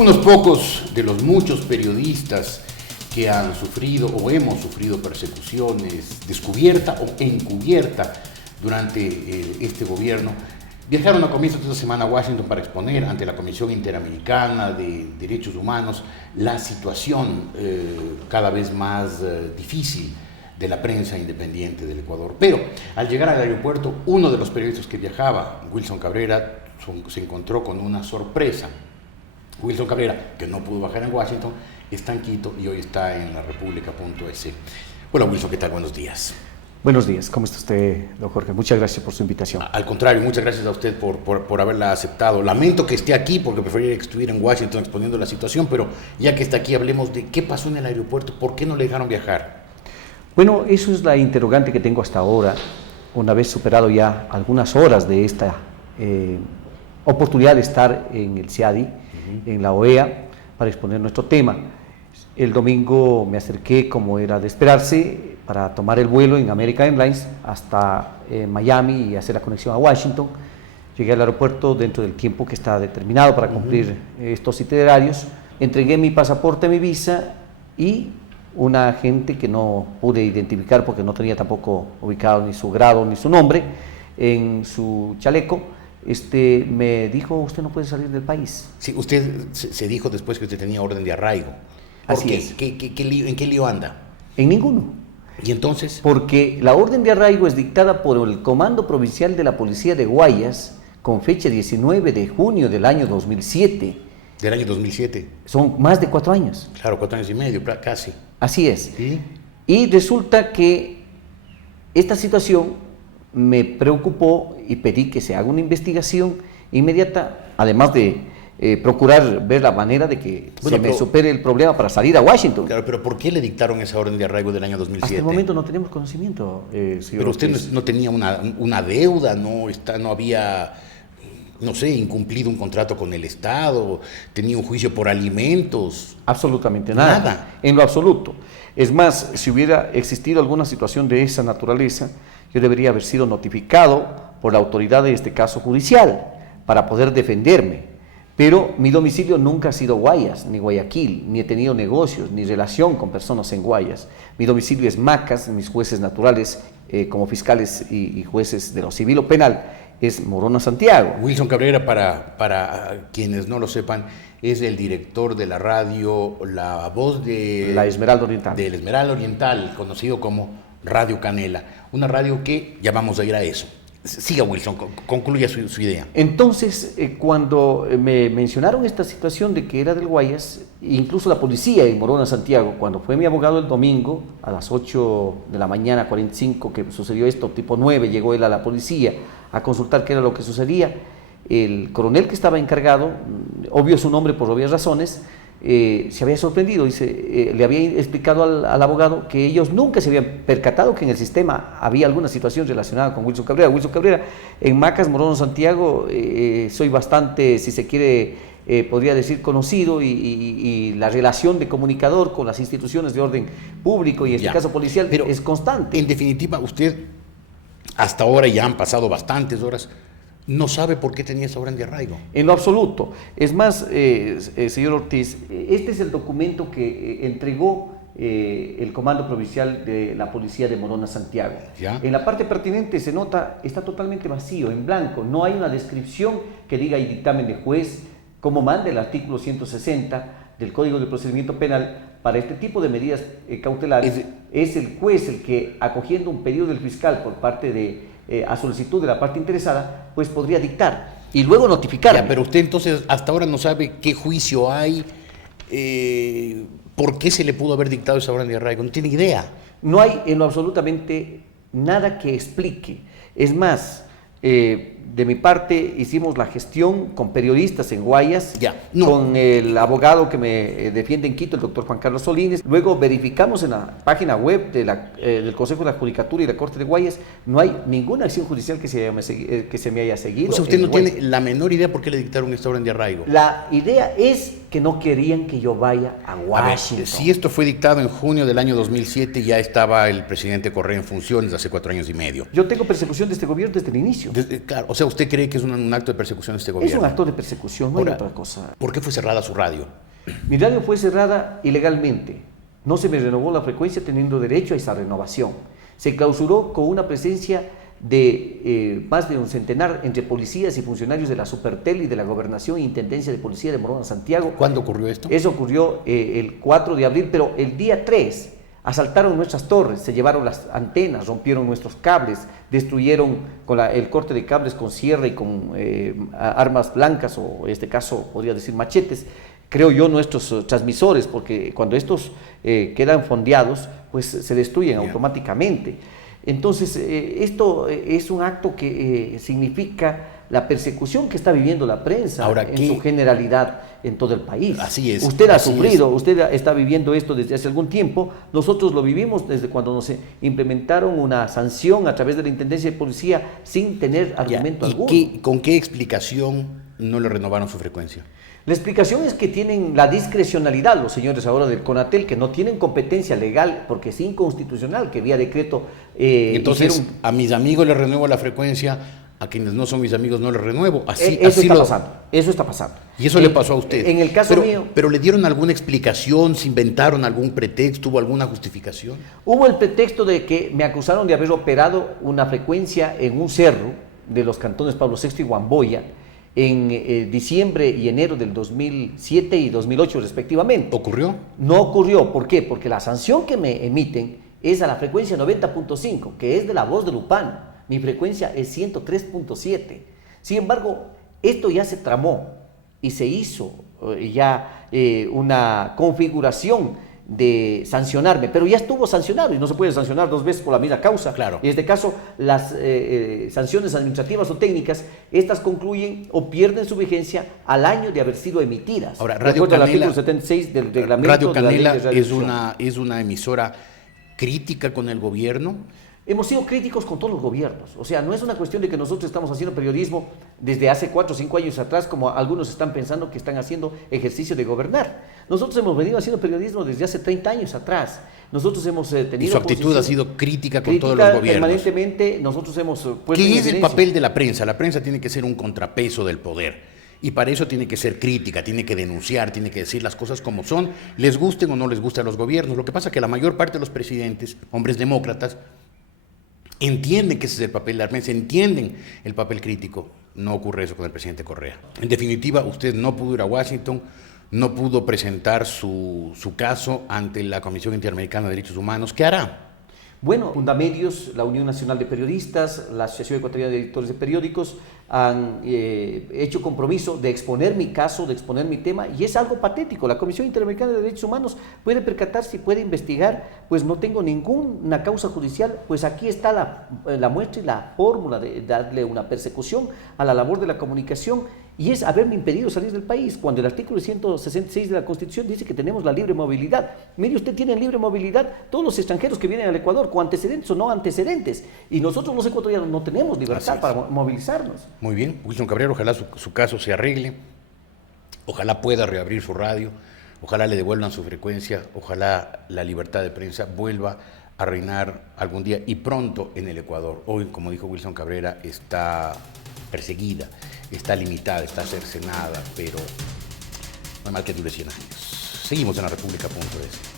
Unos pocos de los muchos periodistas que han sufrido o hemos sufrido persecuciones descubierta o encubierta durante este gobierno viajaron a comienzos de esta semana a Washington para exponer ante la Comisión Interamericana de Derechos Humanos la situación cada vez más difícil de la prensa independiente del Ecuador. Pero al llegar al aeropuerto, uno de los periodistas que viajaba, Wilson Cabrera, se encontró con una sorpresa. Wilson Cabrera, que no pudo bajar en Washington, está en Quito y hoy está en la República.es. Hola Wilson, ¿qué tal? Buenos días. Buenos días, ¿cómo está usted, don Jorge? Muchas gracias por su invitación. Al contrario, muchas gracias a usted por haberla aceptado. Lamento que esté aquí porque preferiría que estuviera en Washington exponiendo la situación, pero ya que está aquí hablemos de qué pasó en el aeropuerto, por qué no le dejaron viajar. Bueno, eso es la interrogante que tengo hasta ahora, una vez superado ya algunas horas de esta oportunidad de estar en el CIADI, en la OEA, para exponer nuestro tema. El domingo me acerqué, como era de esperarse, para tomar el vuelo en American Airlines hasta Miami y hacer la conexión a Washington. Llegué al aeropuerto dentro del tiempo que está determinado para cumplir estos itinerarios. Entregué mi pasaporte, mi visa y una agente que no pude identificar porque no tenía tampoco ubicado ni su grado ni su nombre en su chaleco. Me dijo, usted no puede salir del país. Sí, usted se dijo después que usted tenía orden de arraigo. Así es. ¿En qué lío anda? En ninguno. ¿Y entonces? Porque la orden de arraigo es dictada por el Comando Provincial de la Policía de Guayas con fecha 19 de junio del año 2007. Del año 2007. Son más de 4 años. Claro, 4 años y medio, casi. Así es. ¿Sí? Y resulta que esta situación me preocupó y pedí que se haga una investigación inmediata, además de procurar ver la manera de que me supere el problema para salir a Washington. Claro, pero ¿por qué le dictaron esa orden de arraigo del año 2007? Hasta el momento no tenemos conocimiento, señor. Pero usted no tenía una deuda, no había, no sé, incumplido un contrato con el Estado, tenía un juicio por alimentos. Absolutamente nada. En lo absoluto. Es más, si hubiera existido alguna situación de esa naturaleza, yo debería haber sido notificado por la autoridad de este caso judicial para poder defenderme. Pero mi domicilio nunca ha sido Guayas, ni Guayaquil, ni he tenido negocios, ni relación con personas en Guayas. Mi domicilio es Macas, mis jueces naturales como fiscales y jueces de lo civil o penal es Morona Santiago. Wilson Cabrera, para quienes no lo sepan, es el director de la radio La Voz de La Esmeralda Oriental. Del Esmeralda Oriental, conocido como Radio Canela. Una radio que ya vamos a ir a eso. Siga Wilson, concluya su idea. Entonces, cuando me mencionaron esta situación de que era del Guayas, incluso la policía en Morona Santiago, cuando fue mi abogado el domingo a las 8 de la mañana, 45, que sucedió esto, tipo 9, llegó él a la policía a consultar qué era lo que sucedía. El coronel que estaba encargado, obvio su nombre por obvias razones, se había sorprendido, le había explicado al abogado que ellos nunca se habían percatado que en el sistema había alguna situación relacionada con Wilson Cabrera. Wilson Cabrera, en Macas, Morona, Santiago, soy bastante, si se quiere, podría decir conocido y la relación de comunicador con las instituciones de orden público y en este caso policial pero es constante. En definitiva, usted hasta ahora ya han pasado bastantes horas. ¿No sabe por qué tenía esa orden de arraigo? En lo absoluto. Es más, señor Ortiz, este es el documento que entregó el Comando Provincial de la Policía de Morona Santiago. ¿Ya? En la parte pertinente se nota, está totalmente vacío, en blanco. No hay una descripción que diga y dictamen de juez, como manda el artículo 160 del Código de Procedimiento Penal. Para este tipo de medidas cautelares, es el juez el que, acogiendo un pedido del fiscal por parte de a solicitud de la parte interesada, pues podría dictar y luego notificar. Pero usted entonces hasta ahora no sabe qué juicio hay, por qué se le pudo haber dictado esa orden de arraigo, no tiene idea. No hay en lo absolutamente nada que explique. Es más, de mi parte hicimos la gestión con periodistas en Guayas, con el abogado que me defiende en Quito, el doctor Juan Carlos Solines. Luego verificamos en la página web del Consejo de la Judicatura y la Corte de Guayas, no hay ninguna acción judicial que se me haya seguido. O sea, usted no tiene la menor idea por qué le dictaron esta orden de arraigo. La idea es que no querían que yo vaya a Washington. A ver, si esto fue dictado en junio del año 2007, ya estaba el presidente Correa en funciones hace 4 años y medio. Yo tengo persecución de este gobierno desde el inicio. Claro, o sea, ¿usted cree que es un acto de persecución de este gobierno? Es un acto de persecución, no Ahora, hay otra cosa. ¿Por qué fue cerrada su radio? Mi radio fue cerrada ilegalmente. No se me renovó la frecuencia teniendo derecho a esa renovación. Se clausuró con una presencia de más de un centenar entre policías y funcionarios de la Supertel y de la Gobernación e Intendencia de Policía de Morona, Santiago. ¿Cuándo ocurrió esto? Eso ocurrió el 4 de abril, pero el día 3 asaltaron nuestras torres, se llevaron las antenas, rompieron nuestros cables, destruyeron con el corte de cables con sierra y con armas blancas, o en este caso podría decir machetes, creo yo, nuestros transmisores, porque cuando estos quedan fondeados, pues se destruyen automáticamente. Entonces, esto es un acto que significa la persecución que está viviendo la prensa en su generalidad en todo el país. Así es. Usted ha sufrido, usted está viviendo esto desde hace algún tiempo, nosotros lo vivimos desde cuando nos implementaron una sanción a través de la Intendencia de Policía sin tener argumento alguno. ¿Con qué explicación no le renovaron su frecuencia? La explicación es que tienen la discrecionalidad los señores ahora del CONATEL, que no tienen competencia legal porque es inconstitucional, que vía decreto... Entonces, a mis amigos les renuevo la frecuencia, a quienes no son mis amigos no les renuevo. Eso está pasando. Y eso le pasó a usted. En el caso mío... ¿Pero le dieron alguna explicación? ¿Se inventaron algún pretexto? ¿Hubo alguna justificación? Hubo el pretexto de que me acusaron de haber operado una frecuencia en un cerro de los cantones Pablo VI y Guamboya, en diciembre y enero del 2007 y 2008 respectivamente. ¿Ocurrió? No ocurrió. ¿Por qué? Porque la sanción que me emiten es a la frecuencia 90.5, que es de La Voz de Lupán. Mi frecuencia es 103.7. Sin embargo, esto ya se tramó y se hizo una configuración de sancionarme, pero ya estuvo sancionado y no se puede sancionar dos veces por la misma causa. Claro. En este caso, las sanciones administrativas o técnicas, estas concluyen o pierden su vigencia al año de haber sido emitidas. Ahora, Radio Canela, el artículo 76 del reglamento Radio Canela de la ley de es una emisora crítica con el gobierno. Hemos sido críticos con todos los gobiernos, o sea, no es una cuestión de que nosotros estamos haciendo periodismo desde hace 4 o 5 años atrás, como algunos están pensando que están haciendo ejercicio de gobernar. Nosotros hemos venido haciendo periodismo desde hace 30 años atrás. Nosotros hemos tenido... Y su actitud ha sido crítica con todos los gobiernos. Permanentemente, nosotros hemos puesto ¿Qué es el papel de la prensa? La prensa tiene que ser un contrapeso del poder. Y para eso tiene que ser crítica, tiene que denunciar, tiene que decir las cosas como son, les gusten o no les gusten a los gobiernos. Lo que pasa es que la mayor parte de los presidentes, hombres demócratas, entienden que ese es el papel de la prensa, entienden el papel crítico. No ocurre eso con el presidente Correa. En definitiva, usted no pudo ir a Washington, no pudo presentar su caso ante la Comisión Interamericana de Derechos Humanos. ¿Qué hará? Bueno, Fundamedios, la Unión Nacional de Periodistas, la Asociación Ecuatoriana de Editores de Periódicos han hecho compromiso de exponer mi caso, de exponer mi tema, y es algo patético. La Comisión Interamericana de Derechos Humanos puede percatarse y puede investigar, pues no tengo ninguna causa judicial, pues aquí está la muestra y la fórmula de darle una persecución a la labor de la comunicación, y es haberme impedido salir del país, cuando el artículo 166 de la Constitución dice que tenemos la libre movilidad. Mire, usted tiene libre movilidad todos los extranjeros que vienen al Ecuador, con antecedentes o no antecedentes, y nosotros los ecuatorianos no tenemos libertad para movilizarnos. Muy bien, Wilson Cabrera, ojalá su caso se arregle, ojalá pueda reabrir su radio, ojalá le devuelvan su frecuencia, ojalá la libertad de prensa vuelva a reinar algún día y pronto en el Ecuador. Hoy, como dijo Wilson Cabrera, está perseguida, está limitada, está cercenada, pero no hay mal que dure 100 años. Seguimos en la República.es.